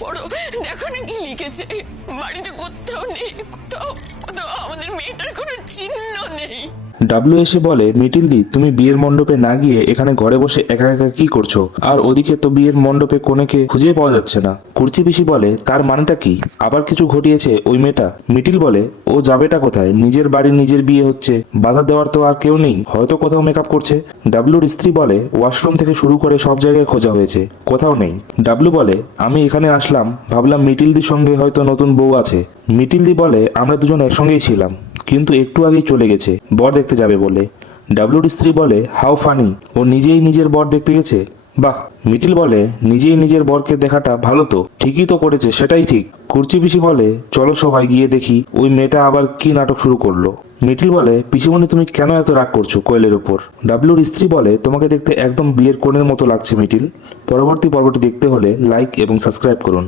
পড়ো, দেখো না কি লিখেছে। বাড়িতে কোথাও নেই, কোথাও কোথাও আমাদের মেয়েটার কোনো চিহ্ন নেই। ডাবলু এসে বলে, মিটিলদি তুমি বিয়ের মণ্ডপে না গিয়ে এখানে ঘরে বসে একা একা কি করছো? আর ওদিকে তো বিয়ের মণ্ডপে কনেকে খুঁজে পাওয়া যাচ্ছে না। কুর্চি পিসি বলে, তার মানেটা কি? আবার কিছু ঘটিয়েছে ওই মেয়েটা? মিটিল বলে, ও যাবেটা কোথায়? নিজের বাড়ি নিজের বিয়ে হচ্ছে, বাধা দেওয়ার তো আর কেউ নেই, হয়তো কোথাও মেকআপ করছে। ডাবলুর স্ত্রী বলে, ওয়াশরুম থেকে শুরু করে সব জায়গায় খোঁজা হয়েছে, কোথাও নেই। ডাবলু বলে, আমি এখানে আসলাম, ভাবলাম মিটিলদির সঙ্গে হয়তো নতুন বউ আছে। মিটিলদি বলে, আমরা দুজন একসঙ্গেই ছিলাম, কিন্তু একটু আগেই চলে গেছে বর দেখতে যাবে বলে। ডাবলুর স্ত্রী বলে, হাউ ফানি, ও নিজেই নিজের বর দেখতে গেছে? বাহ। মিটিল বলে, নিজেই নিজের বরকে দেখাটা ভালো তো, ঠিকই তো করেছে, সেটাই ঠিক। কুর্চি পিসি বলে, চলো সবাই গিয়ে দেখি ওই মেয়েটা আবার কি নাটক শুরু করলো। মিটিল বলে, পিসিমণি তুমি কেন এত রাগ করছো কোয়েলের ওপর? ডাবলুর স্ত্রী বলে, তোমাকে দেখতে একদম বিয়ের কোণের মতো লাগছে মিটিল। পরবর্তী পর্বটি দেখতে হলে লাইক এবং সাবস্ক্রাইব করুন।